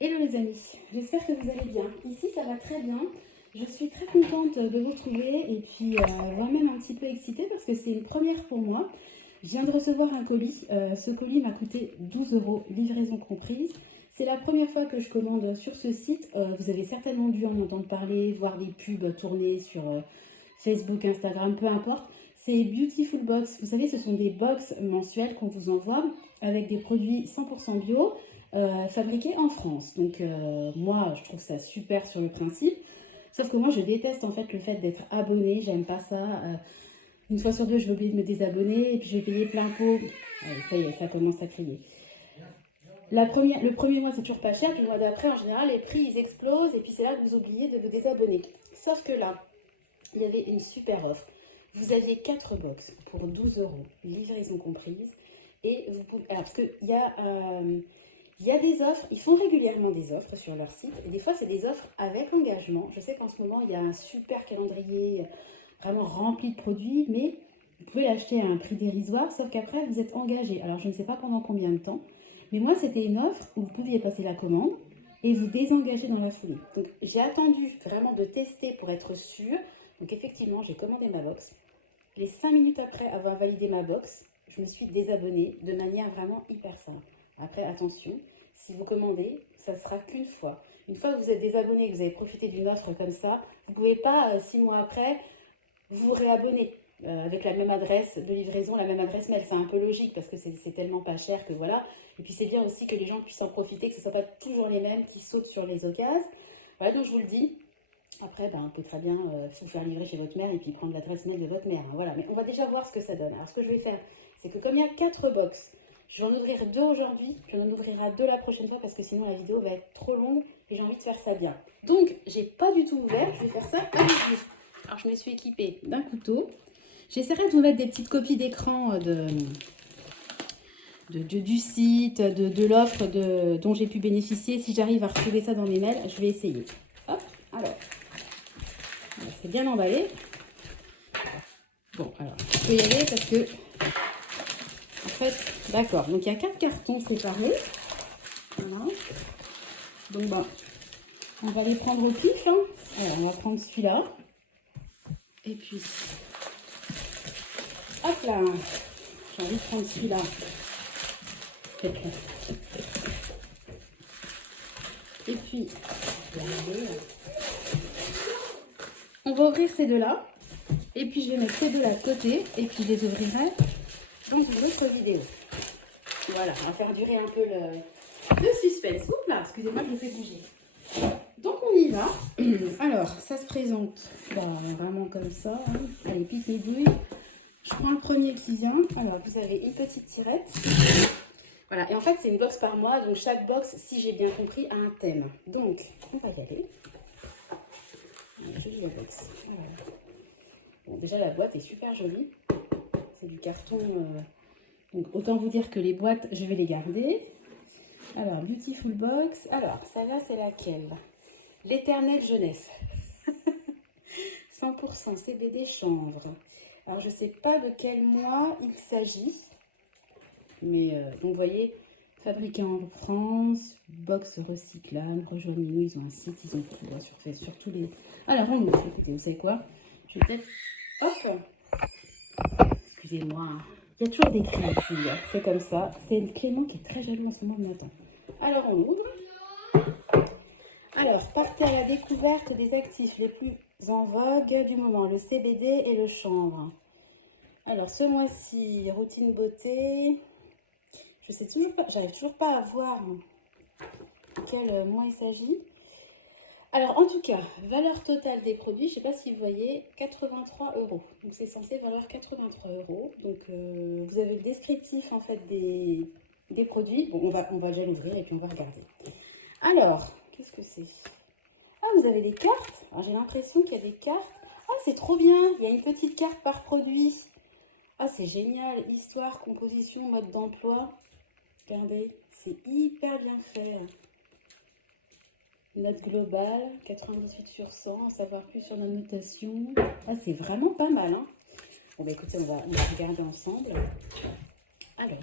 Hello les amis, j'espère que vous allez bien. Ici ça va très bien. Je suis très contente de vous retrouver et puis voire même un petit peu excitée parce que c'est une première pour moi. Je viens de recevoir un colis. Ce colis m'a coûté 12 euros, livraison comprise. C'est la première fois que je commande sur ce site. Vous avez certainement dû en entendre parler, voir des pubs tourner sur Facebook, Instagram, peu importe. C'est Beautiful Box. Vous savez, ce sont des box mensuelles qu'on vous envoie avec des produits 100% bio. Fabriqués en France. Donc moi, je trouve ça super sur le principe. Sauf que moi, je déteste en fait le fait d'être abonnée. J'aime pas ça. Une fois sur deux, je vais oublier de me désabonner et puis je vais payer plein pot. Allez, ça y est, ça commence à crier. Le premier mois, c'est toujours pas cher. Puis le mois d'après, en général, les prix, ils explosent. Et puis c'est là que vous oubliez de vous désabonner. Sauf que là, il y avait une super offre. Vous aviez 4 box pour 12 euros, livraison comprise. Et vous pouvez... Alors, parce qu'il y a... il y a des offres, ils font régulièrement des offres sur leur site. Et des fois, c'est des offres avec engagement. Je sais qu'en ce moment, il y a un super calendrier vraiment rempli de produits, mais vous pouvez l'acheter à un prix dérisoire, sauf qu'après, vous êtes engagé. Alors, je ne sais pas pendant combien de temps, mais moi, c'était une offre où vous pouviez passer la commande et vous désengager dans la foulée. Donc, j'ai attendu vraiment de tester pour être sûre. Donc, effectivement, j'ai commandé ma box. Les 5 minutes après avoir validé ma box, je me suis désabonnée de manière vraiment hyper simple. Après, attention, si vous commandez, ça ne sera qu'une fois. Une fois que vous êtes désabonné et que vous avez profité d'une offre comme ça, vous ne pouvez pas, 6 mois après, vous réabonner avec la même adresse de livraison, la même adresse mail. C'est un peu logique parce que c'est tellement pas cher que voilà. Et puis c'est bien aussi que les gens puissent en profiter, que ce ne soit pas toujours les mêmes qui sautent sur les occasions. Voilà, donc je vous le dis. Après, on peut très bien vous faire livrer chez votre mère et puis prendre l'adresse mail de votre mère. Hein, voilà, mais on va déjà voir ce que ça donne. Alors ce que je vais faire, c'est que comme il y a 4 box, je vais en ouvrir 2 aujourd'hui, je en ouvrira 2 la prochaine fois parce que sinon la vidéo va être trop longue et j'ai envie de faire ça bien. Donc, j'ai pas du tout ouvert, je vais faire ça avec vous. Alors, je me suis équipée d'un couteau. J'essaierai de vous mettre des petites copies d'écran du site, de l'offre dont j'ai pu bénéficier. Si j'arrive à retrouver ça dans mes mails, je vais essayer. Hop, alors, c'est bien emballé. Bon, alors, je peux y aller parce que... En fait, d'accord. Donc, il y a 4 cartons séparés. Voilà. Donc, on va les prendre au pif. Hein. Alors, on va prendre celui-là. Et puis, hop là. J'ai envie de prendre celui-là. Et puis, on va ouvrir ces deux-là. Et puis, je vais mettre ces deux-là de côté. Et puis, je les ouvrirai dans une autre vidéo. Voilà, on va faire durer un peu le suspense. Oups là, excusez-moi, je le fais bouger. Donc on y va. Alors, ça se présente vraiment comme ça. Hein. Allez, pique les douilles. Je prends le premier qui vient. Alors, vous avez une petite tirette. Voilà, et en fait, c'est une box par mois. Donc, chaque box, si j'ai bien compris, a un thème. Donc, on va y aller. Jolie la box. Voilà. Bon, déjà, la boîte est super jolie. C'est du carton. Donc, autant vous dire que les boîtes, je vais les garder. Alors, Beautiful Box. Alors, celle-là, c'est laquelle? L'éternelle jeunesse. 100% CBD chanvre. Alors, je ne sais pas de quel mois il s'agit. Mais, donc, vous voyez, fabriqué en France, box recyclable, rejoignez-nous, ils ont un site, ils ont tout, sur tous les... Alors, on ouvre, écoutez, vous savez quoi? Je vais peut-être... Hop! Excusez-moi, hein. Il y a toujours des cris ici, hein. C'est comme ça. C'est Clément qui est très jaloux en ce moment le matin. Alors, on ouvre. Alors, partez à la découverte des actifs les plus en vogue du moment, le CBD et le chanvre. Alors, ce mois-ci, routine beauté. Je sais toujours pas, j'arrive toujours pas à voir quel mois il s'agit. Alors, en tout cas, valeur totale des produits, je ne sais pas si vous voyez, 83 euros. Donc, c'est censé valoir 83 euros. Donc, vous avez le descriptif, en fait, des produits. Bon, on va déjà l'ouvrir et puis on va regarder. Alors, qu'est-ce que c'est? Ah, vous avez des cartes. Alors, j'ai l'impression qu'il y a des cartes. Ah, c'est trop bien. Il y a une petite carte par produit. Ah, c'est génial. Histoire, composition, mode d'emploi. Regardez, c'est hyper bien fait. Note globale, 98 sur 100, en savoir plus sur la notation. Ah, c'est vraiment pas mal, hein. Bon, bah écoutez, on va regarder ensemble. Alors,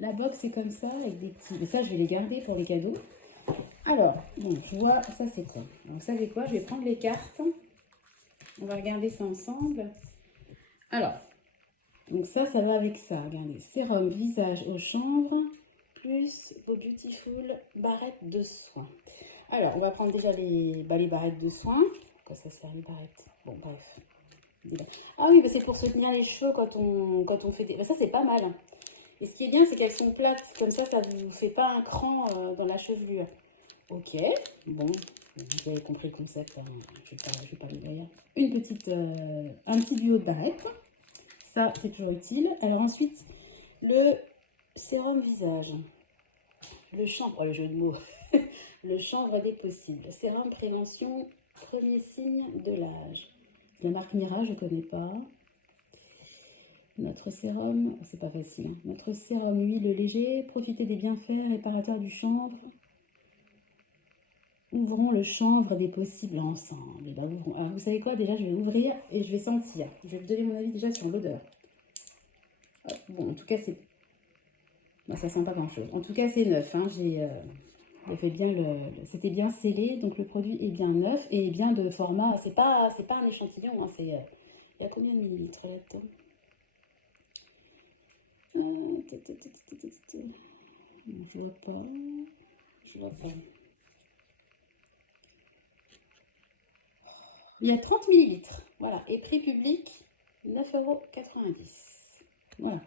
la box est comme ça, avec des petits... Mais ça, je vais les garder pour les cadeaux. Alors, bon, je vois, ça c'est quoi? Alors, vous savez quoi? Je vais prendre les cartes. On va regarder ça ensemble. Alors, donc ça va avec ça. Regardez, sérum visage au chanvre, plus vos beautiful barrettes de soins. Alors, on va prendre déjà les barrettes de soins. Quoi ça sert les barrettes? Bon, bref. Ah oui, bah c'est pour se tenir les cheveux quand on fait des... Bah ça, c'est pas mal. Et ce qui est bien, c'est qu'elles sont plates. Comme ça ne vous fait pas un cran dans la chevelure. Ok, bon, vous avez compris le concept. Hein. Je vais pas me dire. Un petit duo de barrettes. Ça, c'est toujours utile. Alors ensuite, le sérum visage. Le chanvre, oh, le jeu de mots. Le chanvre des possibles. Sérum prévention, premier signe de l'âge. La marque Mira, je ne connais pas. Notre sérum, c'est pas facile. Hein. Notre sérum huile léger, profitez des bienfaits réparateurs du chanvre. Ouvrons le chanvre des possibles ensemble. Et ben, alors, vous savez quoi? Déjà, je vais ouvrir et je vais sentir. Je vais vous donner mon avis déjà sur l'odeur. Bon, en tout cas, c'est... Ben, ça sent pas grand-chose. En tout cas, c'est neuf. Hein. Fait bien c'était bien scellé, donc le produit est bien neuf et bien de format. C'est pas un échantillon. Hein. Il y a combien de millilitres là-dedans? Je vois pas. Je vois pas. Il y a 30 millilitres, voilà, et prix public 9,90 €. Voilà,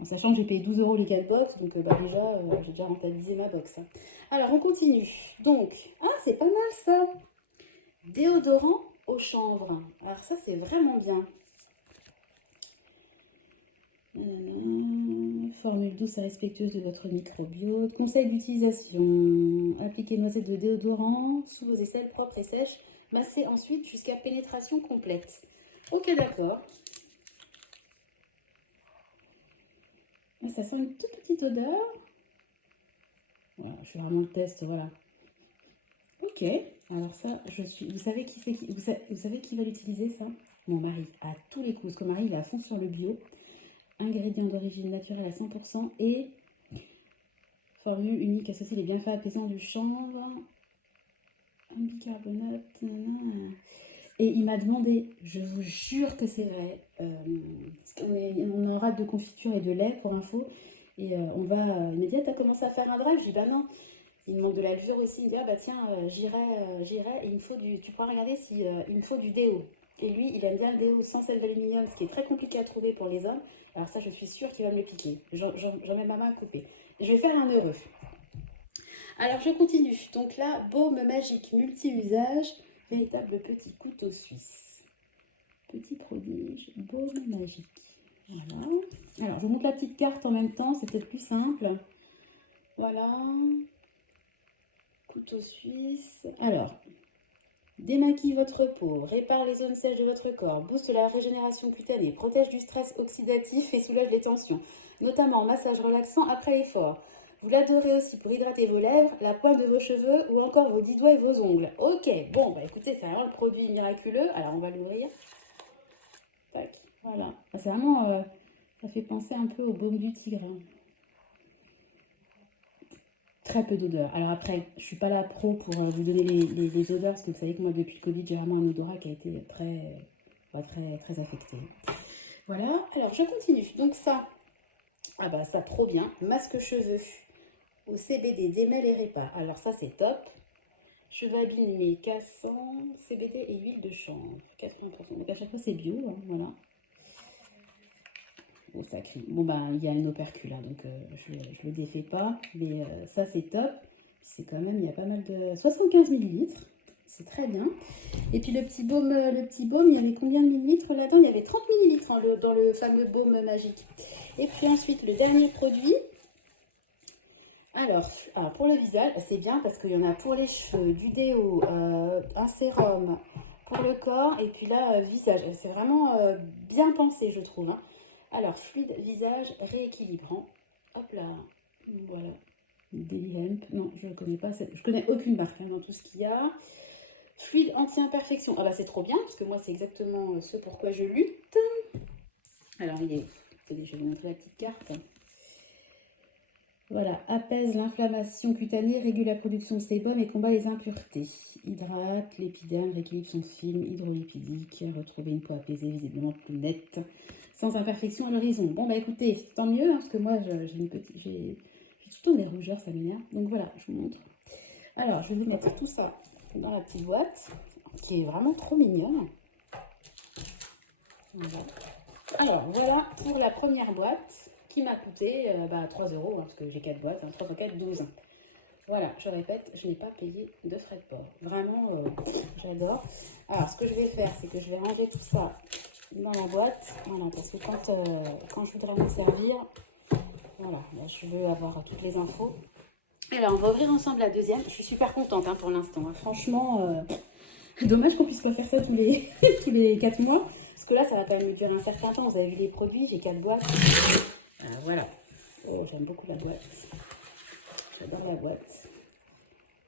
en sachant que j'ai payé 12 € les 4 box, donc déjà, j'ai déjà rentabilisé ma box. Hein. Alors, on continue. Donc, ah, c'est pas mal ça. Déodorant au chanvre. Alors ça, c'est vraiment bien. Formule douce et respectueuse de votre microbiote. Conseil d'utilisation. Appliquez noisette de déodorant sous vos aisselles propres et sèches. Massez ensuite jusqu'à pénétration complète. Ok, d'accord. Ça sent une toute petite odeur. Voilà, je fais vraiment le test, voilà. Ok, alors ça, vous savez qui c'est vous savez qui va l'utiliser ça? Mon mari, à tous les coups, parce que mon mari il est à fond sur le bio. Ingrédients d'origine naturelle à 100% et formule unique associée les bienfaits apaisants du chanvre, un bicarbonate, et il m'a demandé, je vous jure que c'est vrai, on est en rate de confiture et de lait pour info, et il m'a dit, ah, t'as commencé à faire un drive? Je dis, bah non, il me manque de la levure aussi, il me dit, ah bah tiens, j'irai, et il me faut tu pourras regarder si il me faut du déo. Et lui, il aime bien le déo sans sel d'aluminium, ce qui est très compliqué à trouver pour les hommes. Alors ça, je suis sûre qu'il va me le piquer. J'en mets ma main à couper. Je vais faire un heureux. Alors, je continue. Donc là, baume magique multi-usage, véritable petit couteau suisse. Petit prodige, baume magique. Voilà. Alors, je vous montre la petite carte en même temps, c'est peut-être plus simple. Voilà. Couteau suisse. Alors, démaquille votre peau, répare les zones sèches de votre corps, booste la régénération cutanée, protège du stress oxydatif et soulage les tensions, notamment en massage relaxant après l'effort. Vous l'adorez aussi pour hydrater vos lèvres, la pointe de vos cheveux ou encore vos 10 doigts et vos ongles. Ok, bon, bah écoutez, c'est vraiment le produit miraculeux. Alors, on va l'ouvrir. Tac, voilà. C'est vraiment, ça fait penser un peu au baume du tigre. Hein. Très peu d'odeur. Alors après, je suis pas la pro pour vous donner les odeurs, parce que vous savez que moi, depuis le Covid, j'ai vraiment un odorat qui a été très affecté. Voilà, alors je continue. Donc ça, ah bah ça, trop bien. Masque cheveux au CBD, démêle et répare. Alors ça, c'est top. Cheveux abîmés, cassants, CBD et huile de chanvre. 80%. Donc à chaque fois, c'est bio, hein, voilà. Bon, ça crie. Bon, ben, il y a un opercule, hein, donc je ne le défais pas. Mais ça, c'est top. C'est quand même, il y a pas mal de... 75 millilitres. C'est très bien. Et puis le petit baume, il y avait combien de millilitres là-dedans? Il y avait 30 millilitres hein, dans le fameux baume magique. Et puis ensuite, le dernier produit. Alors, pour le visage, c'est bien parce qu'il y en a pour les cheveux, du déo, un sérum, pour le corps, et puis là, visage. C'est vraiment bien pensé, je trouve. Hein. Alors, fluide visage rééquilibrant. Hop là, voilà. Daily Hemp, non, je ne connais pas. Je connais aucune marque hein, dans tout ce qu'il y a. Fluide anti-imperfection. Ah bah c'est trop bien, parce que moi, c'est exactement ce pourquoi je lutte. Alors, il est où? Je vais vous montrer la petite carte. Voilà, apaise l'inflammation cutanée, régule la production de sébum et combat les impuretés. Hydrate l'épiderme, rééquilibre son film hydrolipidique, retrouver une peau apaisée, visiblement plus nette, sans imperfection à l'horizon. Bon bah écoutez, tant mieux, hein, parce que moi j'ai tout le temps des rougeurs, ça m'énerve. Donc voilà, je vous montre. Alors je vais mettre tout ça dans la petite boîte, qui est vraiment trop mignonne. Voilà. Alors voilà pour la première boîte qui m'a coûté 3 euros, hein, parce que j'ai 4 boîtes, hein, 3 x 4, 12. Voilà, je répète, je n'ai pas payé de frais de port. Vraiment, j'adore. Alors ce que je vais faire, c'est que je vais ranger tout ça dans la boîte. Voilà, parce que quand je voudrais m'en servir, voilà, là, je veux avoir toutes les infos. Alors on va ouvrir ensemble la deuxième. Je suis super contente hein, pour l'instant. Hein. Franchement, dommage qu'on puisse pas faire ça tous les, tous les 4 mois. Parce que là, ça va quand même durer un certain temps. Vous avez vu les produits, j'ai 4 boîtes. Voilà. Oh, j'aime beaucoup la boîte. J'adore la boîte.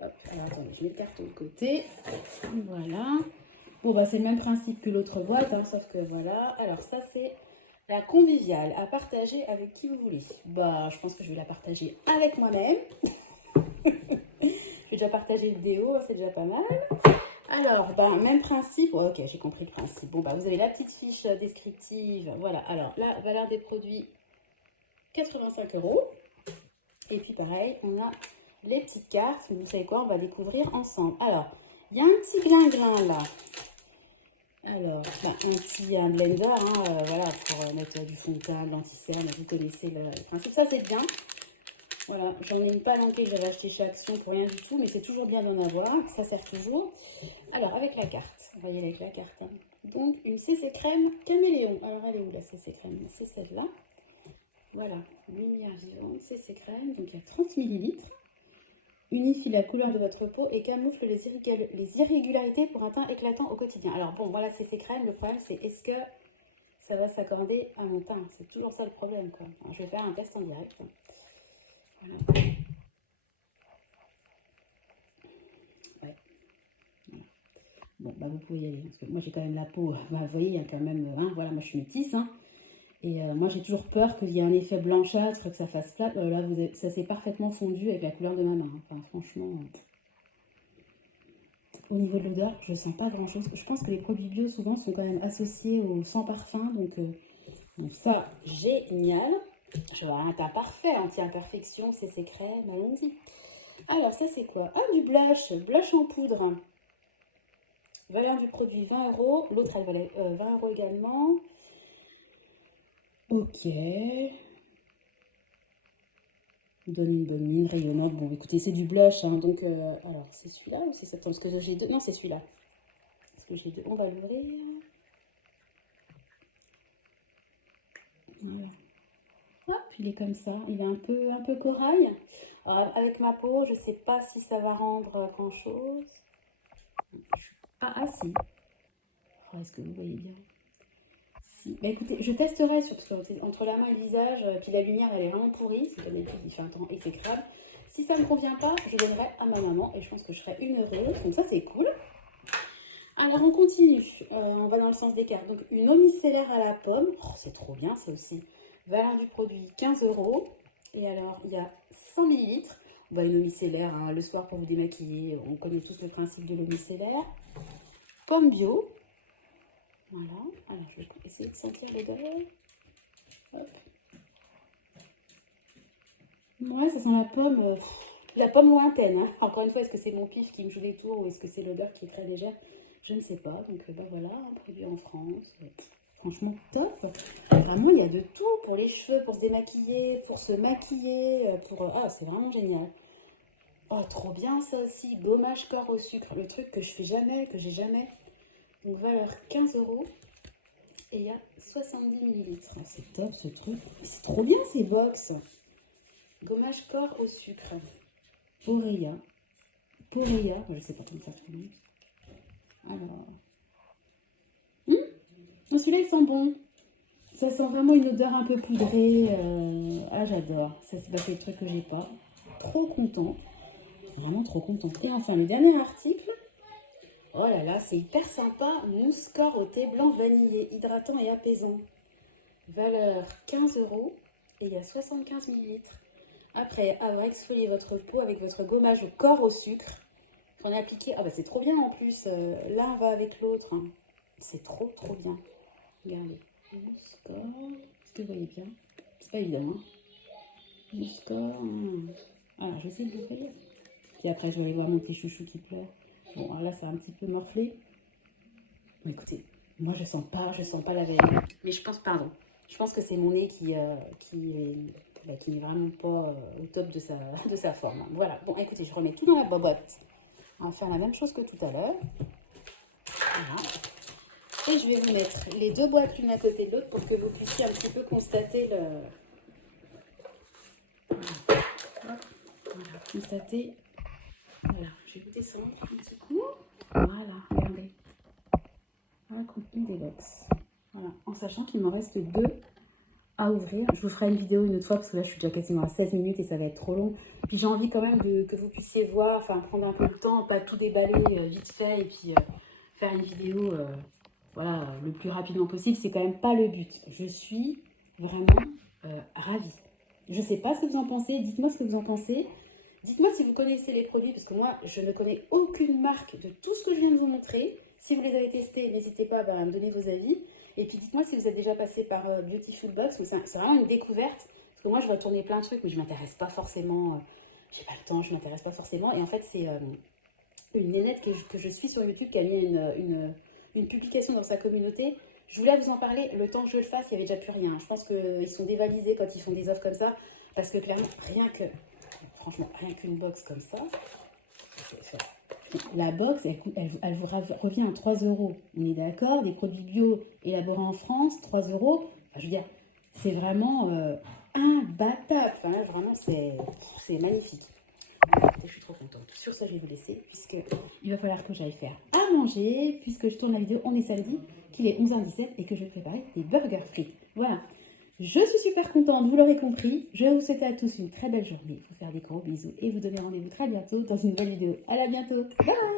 Hop, alors attendez, je mets le carton de côté. Voilà. Bon, bah c'est le même principe que l'autre boîte, hein, sauf que voilà. Alors ça, c'est la conviviale à partager avec qui vous voulez. Bah, je pense que je vais la partager avec moi-même. J'ai déjà partagé une vidéo, c'est déjà pas mal. Alors, bah, même principe. Oh, ok, j'ai compris le principe. Bon, bah, vous avez la petite fiche descriptive. Voilà. Alors, la valeur des produits, 85 euros. Et puis, pareil, on a les petites cartes. Vous savez quoi, on va découvrir ensemble. Alors, il y a un petit glinglin là. Alors, bah, un petit blender, hein, voilà, pour mettre du fond de teint, de l'anti-cerne. Vous connaissez le principe. Ça, c'est bien. Voilà, j'en ai une palanquée que j'avais acheté chez Action pour rien du tout, mais c'est toujours bien d'en avoir, ça sert toujours. Alors, avec la carte, on va y aller avec la carte. Hein. Donc, une CC crème caméléon. Alors, elle est où la CC crème? C'est celle-là. Voilà, lumière vivante, CC crème, donc il y a 30 ml. Unifie la couleur de votre peau et camoufle les irrégularités pour un teint éclatant au quotidien. Alors, bon, voilà, CC crème, le problème c'est est-ce que ça va s'accorder à mon teint? C'est toujours ça le problème, quoi. Alors, je vais faire un test en direct. Voilà. Ouais. Voilà. Bon, bah vous pouvez y aller. Parce que moi, j'ai quand même la peau. Bah, vous voyez, il y a quand même. Hein, voilà, moi, je suis métisse. Hein, et moi, j'ai toujours peur qu'il y ait un effet blanchâtre, que ça fasse plat. Là, ça s'est parfaitement fondu avec la couleur de ma main. Hein. Enfin, franchement. Au niveau de l'odeur, je ne sens pas grand-chose. Je pense que les produits bio, souvent, sont quand même associés au sans parfum. Donc ça, génial. Je vois un teint parfait, anti-imperfection, CC crème, allons-y. Alors, ça, c'est quoi? Ah, du blush. Blush en poudre. Valeur du produit 20 euros. L'autre, elle valait 20 euros également. Ok. Donne une bonne mine rayonnante. Bon, écoutez, c'est du blush. Hein, donc, alors, c'est celui-là ou c'est ça? Parce que j'ai deux. Non, c'est celui-là. Parce que j'ai deux. On va l'ouvrir. Voilà. Hop, il est comme ça. Il est un peu corail. Alors, avec ma peau, je ne sais pas si ça va rendre grand-chose. Ah, si. Oh, est-ce que vous voyez bien? Si. Bah écoutez, je testerai entre la main et le visage, puis la lumière elle est vraiment pourrie, c'est comme d'habitude il fait un temps exécrable. Si ça ne me convient pas, je donnerai à ma maman et je pense que je serai une heureuse, donc ça c'est cool. Alors on continue, on va dans le sens des cartes. Donc une eau micellaire à la pomme, oh, c'est trop bien ça aussi. Valeur du produit 15 euros. Et alors il y a 100 ml. Bah, une eau micellaire hein, le soir pour vous démaquiller, on connaît tous le principe de l'eau micellaire. Pomme bio. Voilà, alors je vais essayer de sentir l'odeur. Ouais, ça sent la pomme lointaine. Hein. Encore une fois, est-ce que c'est mon pif qui me joue des tours ou est-ce que c'est l'odeur qui est très légère? Je ne sais pas. Donc bah, voilà, un produit en France. Franchement, top. Vraiment, il y a de tout pour les cheveux, pour se démaquiller, pour se maquiller. Ah, c'est vraiment génial. Oh, trop bien ça aussi. Gommage corps au sucre. Le truc que je fais jamais, que j'ai jamais. Donc valeur 15 euros. Et il y a 70 ml. Oh, c'est top ce truc. C'est trop bien ces box. Gommage corps au sucre. Poreya. Poreya, je sais pas comment ça se prononce. Alors. Celui-là, il sent bon. Ça sent vraiment une odeur un peu poudrée. Ah, j'adore. Ça, c'est le truc que j'ai pas. Trop content. Vraiment trop contente. Et enfin, le dernier article. Oh là là, c'est hyper sympa. Mousse corps au thé blanc vanillé, hydratant et apaisant. Valeur 15 euros. Et il y a 75 ml. après avoir exfolié votre peau avec votre gommage au corps au sucre, qu'on a appliqué, ah bah c'est trop bien en plus, l'un va avec l'autre, hein. C'est trop bien. Regardez, jusqu'à, est-ce que vous voyez bien? C'est pas évident, hein. Jusqu'à, alors je vais essayer de l'ouvrir. Puis après je vais aller voir mon petit chouchou qui pleure. Bon, alors là c'est un petit peu morflé. Mais écoutez, moi je sens pas la veille. Mais je pense, pardon, je pense que c'est mon nez qui est vraiment pas au top de sa forme. Voilà, bon écoutez, je remets tout dans la boîte. On va faire la même chose que tout à l'heure. Voilà. Et je vais vous mettre les deux boîtes l'une à côté de l'autre pour que vous puissiez un petit peu constater le... Voilà, constater... Voilà, je vais vous descendre un petit coup. Voilà, regardez. Voilà le contenu des box. Voilà, en sachant qu'il m'en reste deux à ouvrir. Je vous ferai une vidéo une autre fois parce que là je suis déjà quasiment à 16 minutes et ça va être trop long. Puis j'ai envie quand même que vous puissiez voir, enfin prendre un peu de temps, pas tout déballer vite fait et puis faire une vidéo voilà, le plus rapidement possible. C'est quand même pas le but. Je suis vraiment ravie. Je sais pas ce que vous en pensez, dites-moi ce que vous en pensez. Dites-moi si vous connaissez les produits parce que moi je ne connais aucune marque de tout ce que je viens de vous montrer. Si vous les avez testés, n'hésitez pas à me donner vos avis. Et puis dites-moi si vous êtes déjà passé par Beautiful Box. C'est vraiment une découverte. Parce que moi je vais tourner plein de trucs, mais je ne m'intéresse pas forcément. J'ai pas le temps, je ne m'intéresse pas forcément. Et en fait, c'est une nénette que je suis sur YouTube qui a mis une publication dans sa communauté. Je voulais vous en parler. Le temps que je le fasse, il n'y avait déjà plus rien. Je pense qu'ils sont dévalisés quand ils font des offres comme ça. Parce que clairement, franchement, rien qu'une box comme ça, la box, elle vous revient à 3 €. On est d'accord, des produits bio élaborés en France, 3 €. Enfin, je veux dire, c'est vraiment imbattable. Enfin, là, vraiment, c'est magnifique. Je suis trop contente. Sur ça, je vais vous laisser, puisqu'il va falloir que j'aille faire à manger, puisque je tourne la vidéo, on est samedi, qu'il est 11h17 et que je vais préparer des burgers frites. Voilà. Je suis super contente, vous l'aurez compris. Je vous souhaite à tous une très belle journée. Vous faire des gros bisous et vous donner rendez-vous très bientôt dans une nouvelle vidéo. À bientôt. Bye!